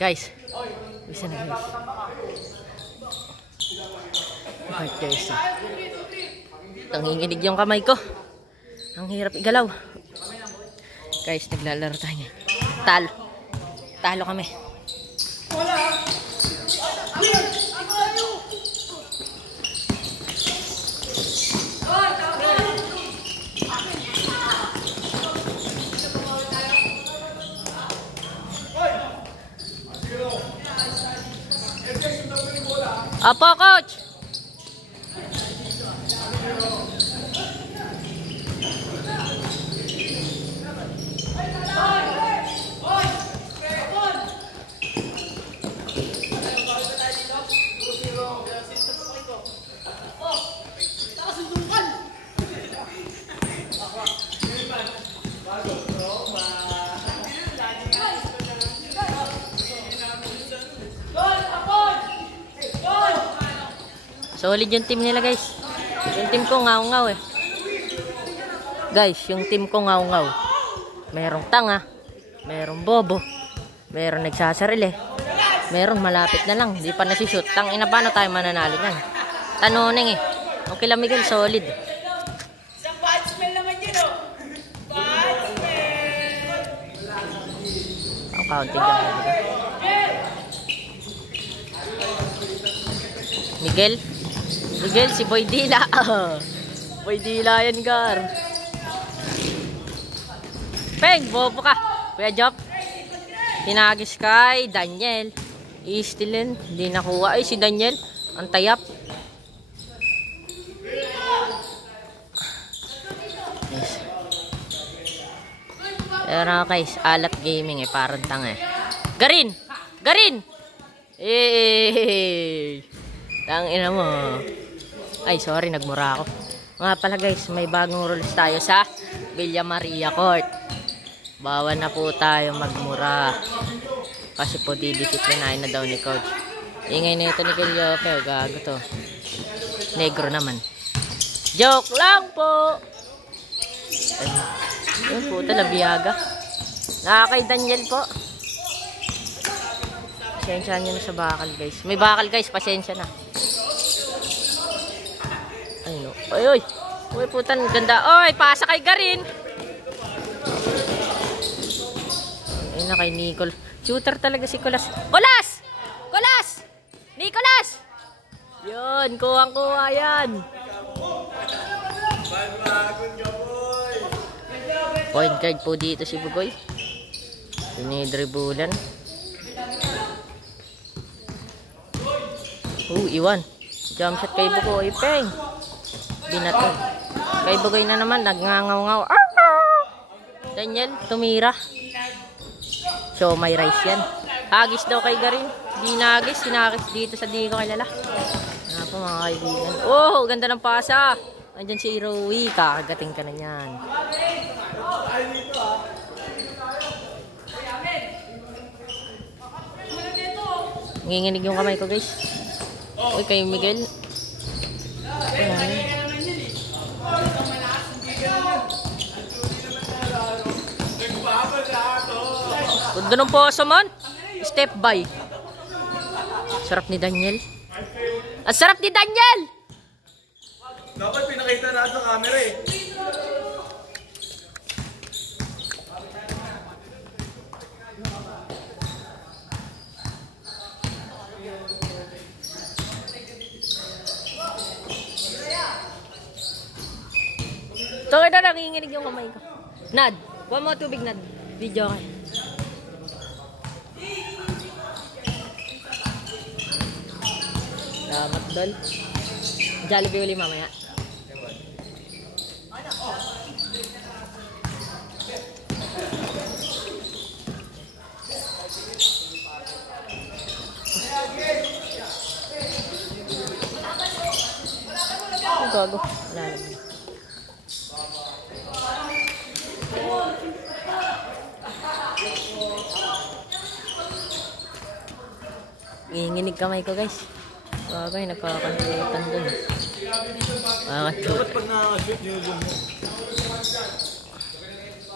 Guys, bisa na guys. Alright guys. Nanginginig yung kamay ko. Ang hirap igalaw. Guys, naglalaro tayo. Talo. Talo kami. Apo, coach. Solid yung team nila guys. Yung team ko ngaw-ngaw eh. Guys, yung team ko ngaw-ngaw. Merong tanga, merong bobo, merong nagsasarili, merong malapit na lang, di pa nasishoot. Tang ina, paano tayo mananalo niyan? Tanoneng eh. Ang kila Miguel solid. Isang bad smell naman yun oh. Bad smell. Ang counting ka. Miguel, si Boy Dila. Boy Dila yan, gar. Peng, bobo ka. Kuya Jop. Tinagis kay Daniel. I-stealin. Hindi nakuha. Ay, si Daniel. Ang tayap. Yes. Pero guys, alat gaming eh. Parang tanga eh. Garin! Garin! Eh! Tangina mo. Ay, sorry, nagmura ako. Nga pala guys, may bagong rules tayo sa Villa Maria Court. Bawal na po tayo magmura. Kasi po didisiplinahin na daw ni coach. Ingay na ito ni Kelyoke. Gago to. Negro naman. Joke lang po. Ayun po, talabiyaga. Nakakay Daniel po. Pasensya nyo na sa bakal guys. May bakal guys, pasensya na. Ay no. Oy, oy. Uy, putan, ganda. Oy, pasa kay Garin. Ay na kay Nicol. Shooter talaga si Colas. Colas! Colas! Nicolas! Yun, kuwang-kuha yan. Point guard po dito si Bugoy. Sinidribulan. Iwan. Jump shot kay Bugoy. Peng. Binatog. Kay Bugoy na naman. Nagngangaw-ngaw. Daniel, tumira. So, may rice yan. Hagis daw kay Garin. Binagis. Sinagis dito sa di ko kilala. Ano po mga kaibigan. Oh, ganda ng pasa. Andyan si Rowie. Kakagating ka na yan. Nanginginig yung kamay ko guys. Uy, kay Miguel. Ganda ng poso man. Step by. Sarap ni Daniel. Ang sarap ni Daniel! Dapat pinakita natin sa camera eh. Tawag na, nanginginig yung kamay ko. Nad, one mo tubig, Nad. Video ka. Salamat, Dol. Jollibee uli mamaya. Ang gago. Wala lang. Nginginig kamay ko guys. Bagay, nagkakakantutan dun. Dapat pag nakaka-shoot yung zoom mo.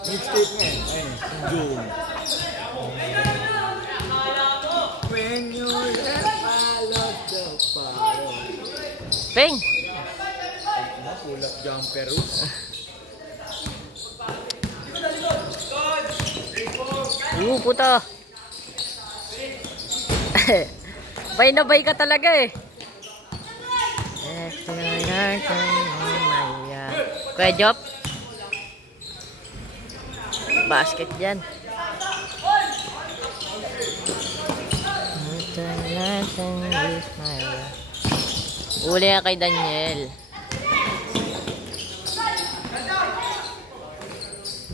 Mixtape nga eh. Ayun, zoom. When you left, I love the fire. Peng! Kulap jumper. Puta. Bay na bay ka talaga eh. Kuya Jop. Basket dyan. Uli ka kay Daniel.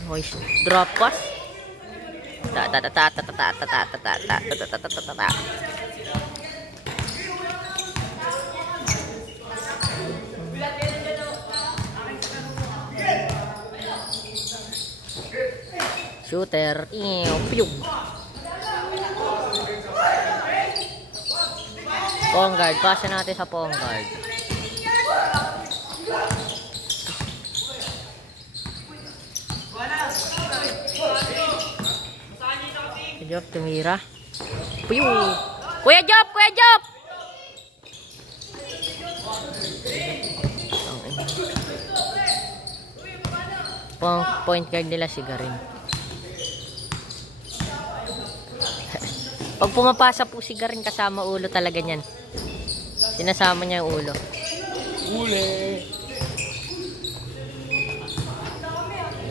Voice drop pass. Shooter. Piyong. Pong guard. Pasa natin sa pong guard. Job, tumira. Piyong. Kuya Job! Kuya Job! Pong point guard nila si Garin. Pag pumapasa po si Garin, kasama ulo talaga niyan. Sinasama niya yung ulo. Uli!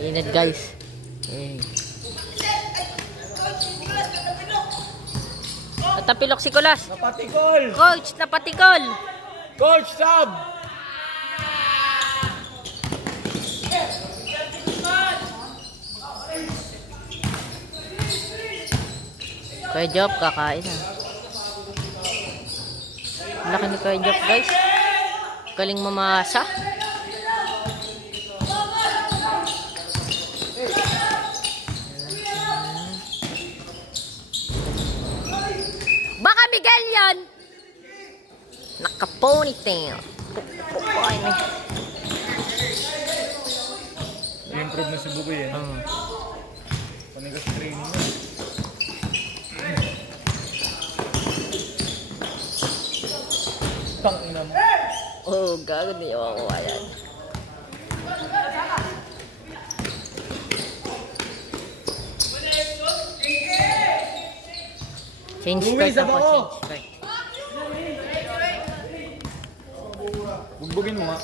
Init guys. Okay. Natapilok si Kulas. Napatikol! Coach, napatikol! Coach, sub! Kuya Job, kakain ah. Laki ni Kuya Job guys. Galing mamasa. Baka Miguel yan! Naka-ponytail. I-improve na si Bukoy eh. Panigas training na. Tangina mo. Oh, gago di ako yan. Change skirt ako, change skirt. Bugbugin mo nga.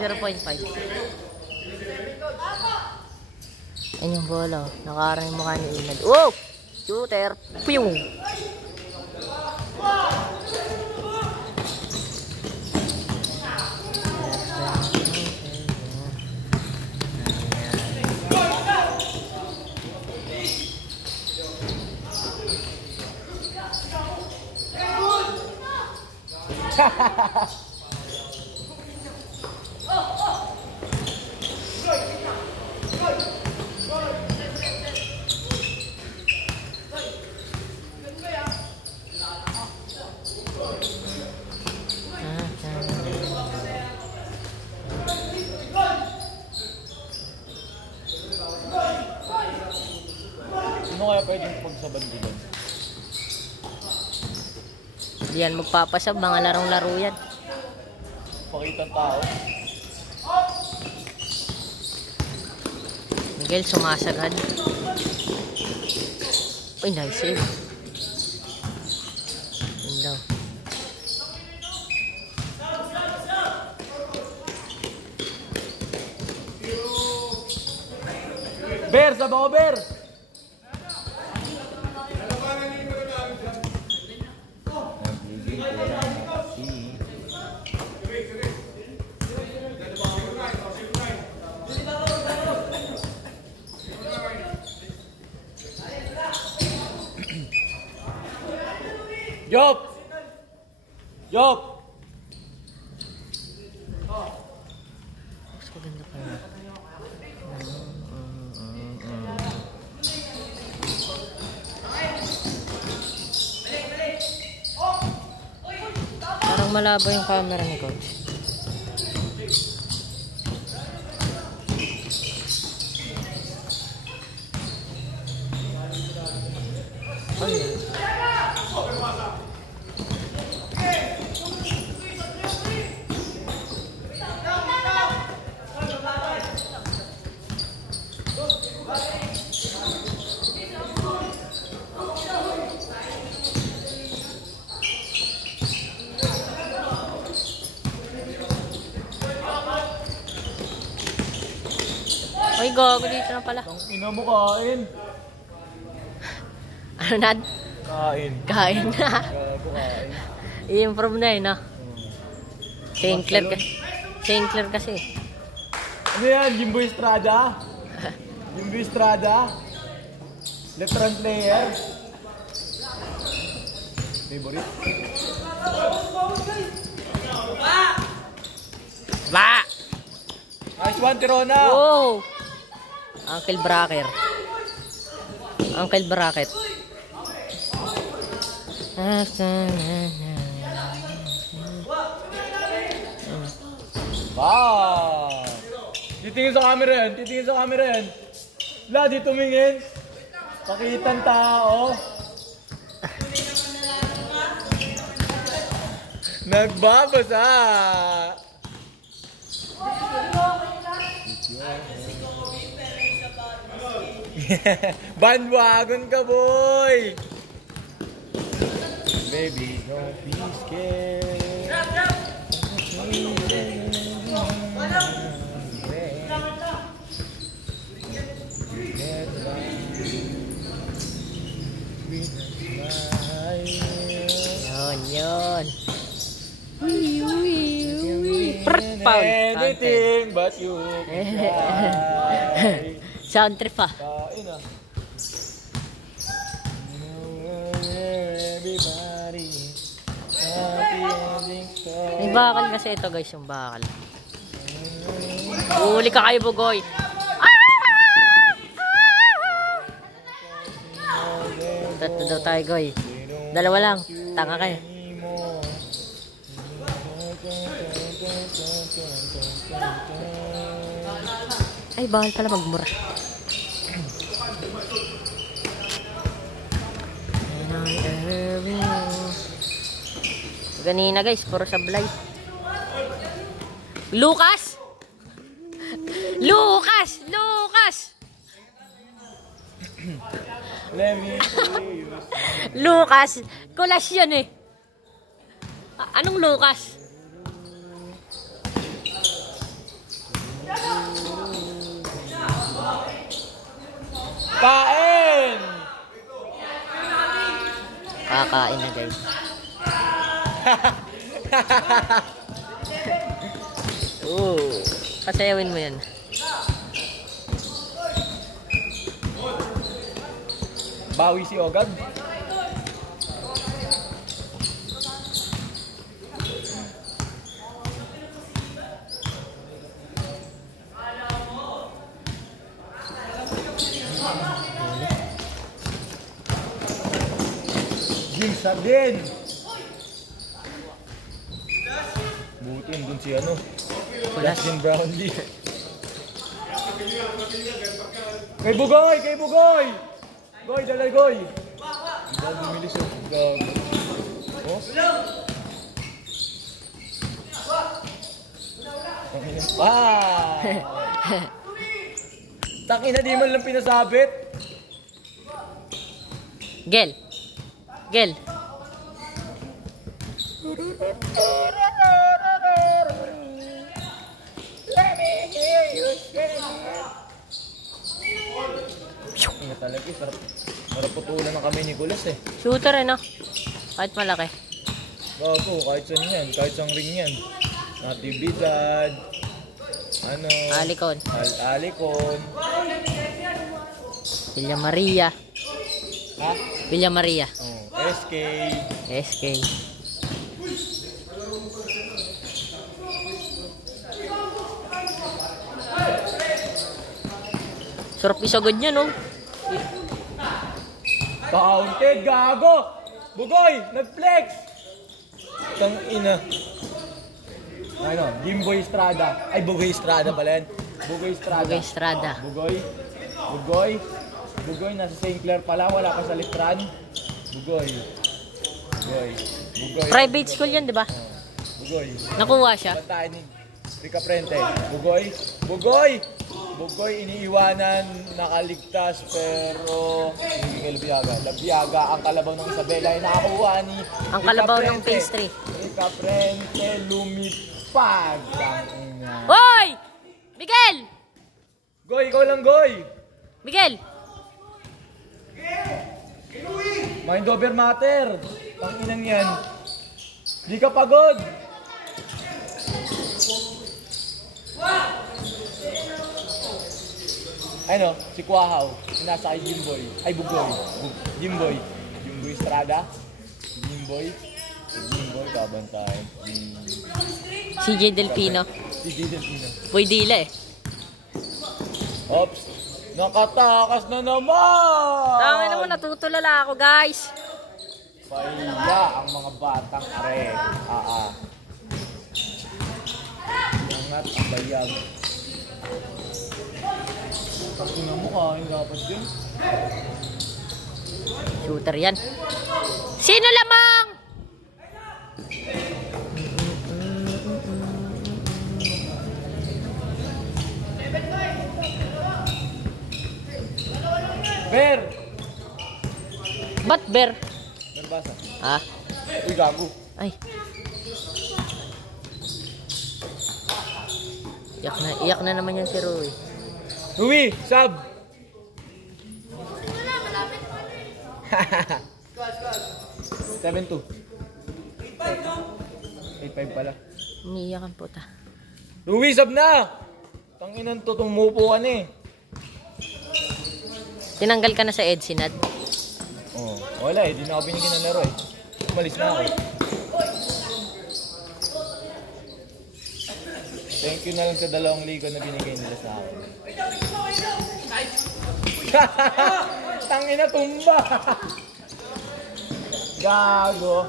0.5. Ayun yung bola. Nakaharang yung mukha ni Inad. Oh! Shooter! Piyong! Sino kaya pwedeng pagsabad dito? Hindi yan magpapasab. Mga larong-laro yan. Pakita ang tao. Miguel sumasagad. Uy, nice save. Yun daw. Bear! Sabi ko, Bear! Job! Job! Mas maganda pa na. Parang malabo yung camera ni Coach. Ayan. Ay, gago dito na pala. Ang ina mo kain. Ano Nad? Kain. Kain na. Gago kain. I-improve na eh, no? Sinclair kasi. Sinclair kasi. Ano yan? Jimbo Estrada? Jimbo Estrada? Veteran player? Favorite? Ba! Nice one, Tirona! Wow! Uncle Bracker. Uncle Bracket. Wow! Titingin sa camera yan, titingin sa camera yan. La, di tumingin. Pakitang tao. Nagbabasa. Bandwagon ka, boy. Baby, don't be scared. Yun. Foul. Anything but you cry. Sound trip ah. Kain ah. Everybody happy ending story. May bakal kasi ito guys, yung bakal. Uli ka kayo, Bugoy. Tatlo daw tayo, Goy. Dalawa lang. Tanga kayo. Ay, bawal pala magmura. Ganina guys, puro sablay. Lucas! Lucas! Lucas! Let me see you. Lucas! Kulas yun eh. Anong Lucas? Kain! Kakain na guys. Pasayawin mo yan. Bawi si Ogad. Ginsa din. Buti dun si ano. Kulas. Justin Brownlee. Kay Bugoy! Kay Bugoy! Goy, dalay Goy! Hindi bumilis yung gago. Oh? Ah! Takina, di man lang pinasabit. Gel. Gel. Nga talaga eh, sarap putulan ng kami ni Nicolas eh. Shooter eh no? Kahit malaki. Gago, kahit saan yan, kahit saan ring yan. Natividad, ano, Alicon. Alicon. Villa Maria. Ha? Villa Maria. Oh, SK. SK. Sarap isagad niya no? Counted, gago! Bugoy, nag-flex! Tang ina. Ano, Jimboy Estrada. Ay, Bugoy Estrada pala yan. Bugoy Estrada. Bugoy Estrada. Bugoy, nasa St. Clair pala, wala pa sa Litran. Bugoy. Private school yan, di ba? Bugoy. Nakuha siya. Bantayan ni Rica Prente. Bugoy, iniiwanan, nakaligtas, pero hindi kay Labiaga, ang kalabaw ng Isabela ay nakakuha ni Ang kalabaw ng pastry. Rica Prente, lumipad. Hoy! Miguel! Goy, ikaw lang, Goy! Miguel! Mind over matter. Tanginang yan. Di ka pagod. Ano, si Kuahaw. Nasa kay Jimboy. Ay, Bugoy. Jimboy Estrada. Jimboy, kabantayan. CJ Delpino. Si Delpino. Boy Dila eh. Ops. Nakatakas na naman! Tama naman, natutulala ako guys. Pahiya ang mga batang are. Angat ang bayag. Tapos na mo kain dapat din. Shooter yan. Sino lamang? Ber! Ba't bear? Berbasa. Ah? Uy, gago. Ay. Iyak na naman yan si Roy. Rui, sub! 7-2. 8-5 pala. Umiiyak ang puta. Rui, sub na! Tanginan to, tumupo ka na eh. Tinanggal ka na sa Edsinad. Oh, wala eh, di na ako binigyan ng laro eh. Umalis na ako. Thank you na lang sa 2 ligo na binigay nila sa akin. Tangina, tumba! Gago.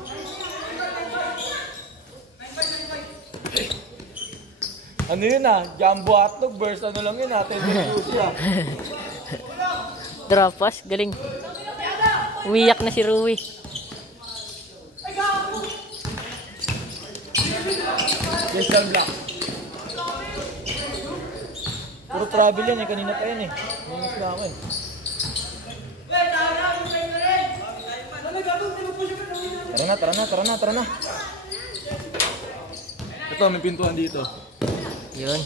Ano yun ah? Jumbo hotdog, burst ano lang yun ah? 10 pesos ah. Dropas, galing. Umiyak na si Rui. Crystal Black. Puro travel yan eh, kanina pa yan eh. Nanginis na ako eh. Tara na. Ito, may pintuan dito. Yun.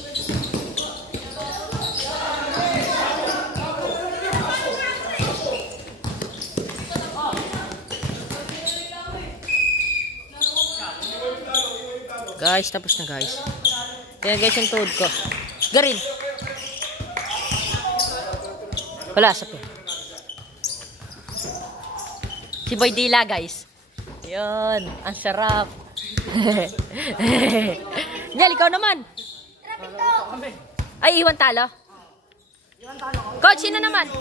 Guys, tapos na guys. Kaya guys yung tuhod ko. Garin. Wala, sabi. Si Boy Dila guys. Yun, ang sarap. Nyal, ikaw naman. Ay, iwan talo. Coach, sino naman?